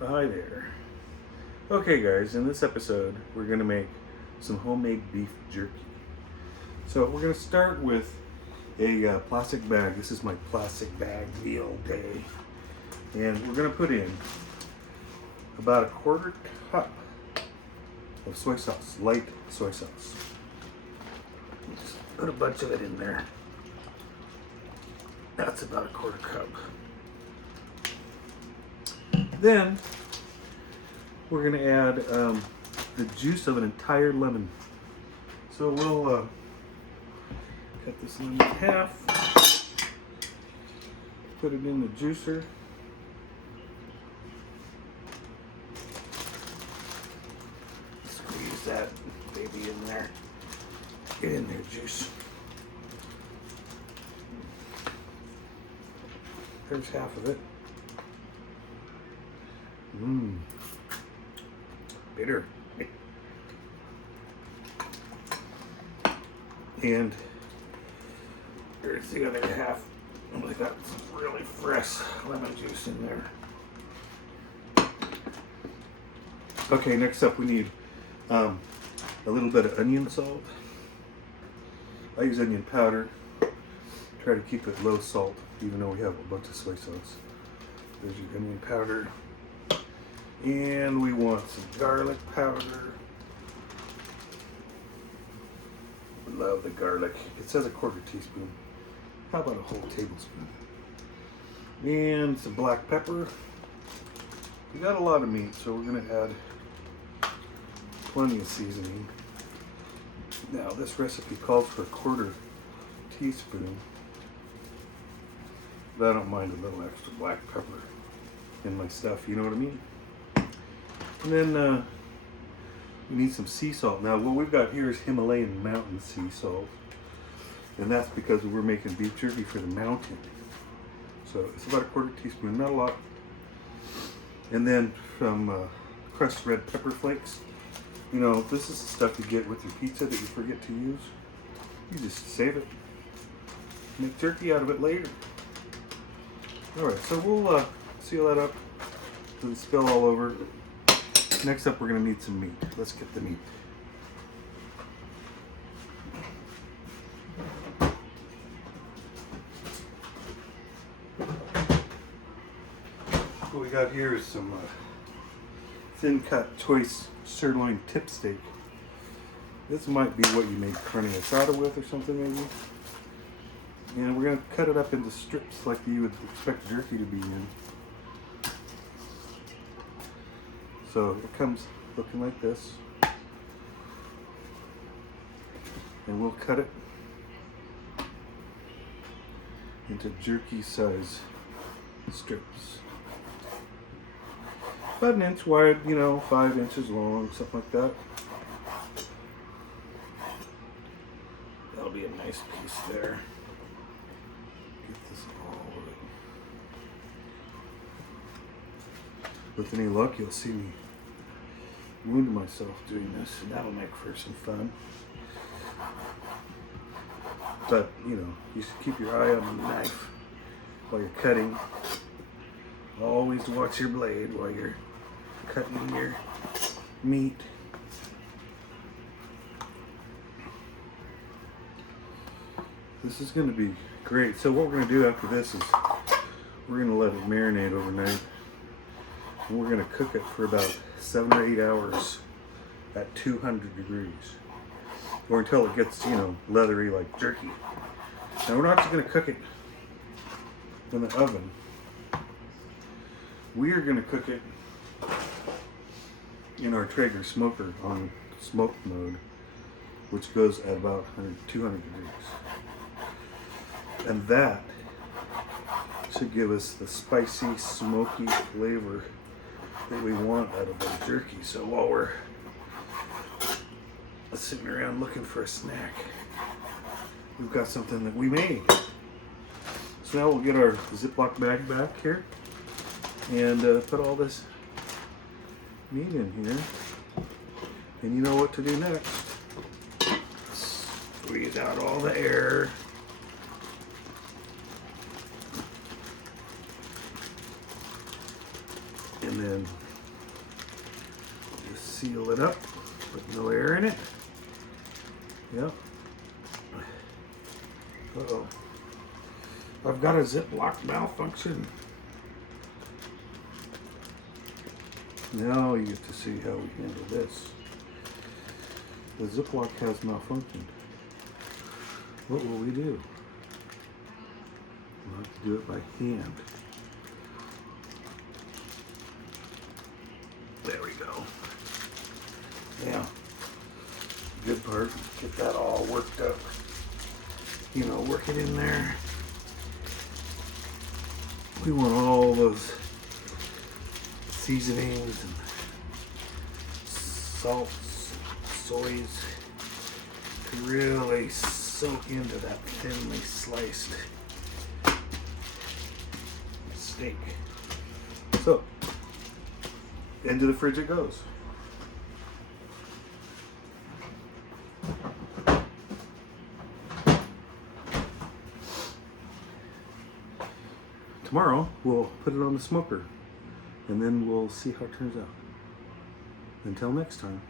Hi there. Okay guys, in this episode we're going to make some homemade beef jerky. So we're going to start with a plastic bag. This is my plastic bag meal day. And we're going to put in about a quarter cup of soy sauce, light soy sauce. Just put a bunch of it in there. That's about a quarter cup. Then we're going to add the juice of an entire lemon. So we'll cut this lemon in half, put it in the juicer. Squeeze that baby in there. Get in there, juice. There's half of it. Bitter. And there's the other half. We got some really fresh lemon juice in there. Okay, next up we need a little bit of onion salt. I use onion powder. Try to keep it low salt, even though we have a bunch of soy sauce. There's your onion powder. And we want some garlic powder. Love the garlic. It says a quarter teaspoon. How about a whole tablespoon? And some black pepper. We got a lot of meat, so we're going to add plenty of seasoning. Now, this recipe calls for a quarter teaspoon, but I don't mind a little extra black pepper in my stuff, you know what I mean? And then we need some sea salt. Now what we've got here is Himalayan mountain sea salt. And that's because we're making beef jerky for the mountain. So it's about a quarter teaspoon, not a lot. And then some crushed red pepper flakes. You know, this is the stuff you get with your pizza that you forget to use. You just save it. Make jerky out of it later. Alright, so we'll seal that up. Doesn't spill all over. Next up, we're going to need some meat. Let's get the meat. What we got here is some thin cut choice sirloin tip steak. This might be what you make carne asada with or something maybe. And we're going to cut it up into strips like you would expect jerky to be in. So it comes looking like this, and we'll cut it into jerky size strips. About an inch wide, you know, 5 inches long, something like that. That'll be a nice piece there. Get this all of it. With any luck, you'll see me wound myself doing this, and that'll make for some fun. But, you know, you should keep your eye on the knife while you're cutting. Always watch your blade while you're cutting your meat. This is going to be great. So what we're going to do after this is we're going to let it marinate overnight. And we're going to cook it for about 7 or 8 hours at 200 degrees. Or until it gets, you know, leathery like jerky. Now we're not just going to cook it in the oven. We are going to cook it in our Traeger smoker on smoke mode, which goes at about 200 degrees. And that should give us the spicy, smoky flavor that we want out of our jerky. So while we're sitting around looking for a snack, we've got something that we made. So now we'll get our Ziploc bag back here and put all this meat in here. And you know what to do next. Squeeze out all the air. And then it up with no air in it. Yep. Uh-oh. I've got a Ziploc malfunction. Now you get to see how we handle this. The Ziploc has malfunctioned. What will we do? We'll have to do it by hand. There we go. Yeah. Good part. Get that all worked up. You know, work it in there. We want all those seasonings and salts, soys to really soak into that thinly sliced steak. So, into the fridge it goes. Tomorrow we'll put it on the smoker and then we'll see how it turns out. Until next time.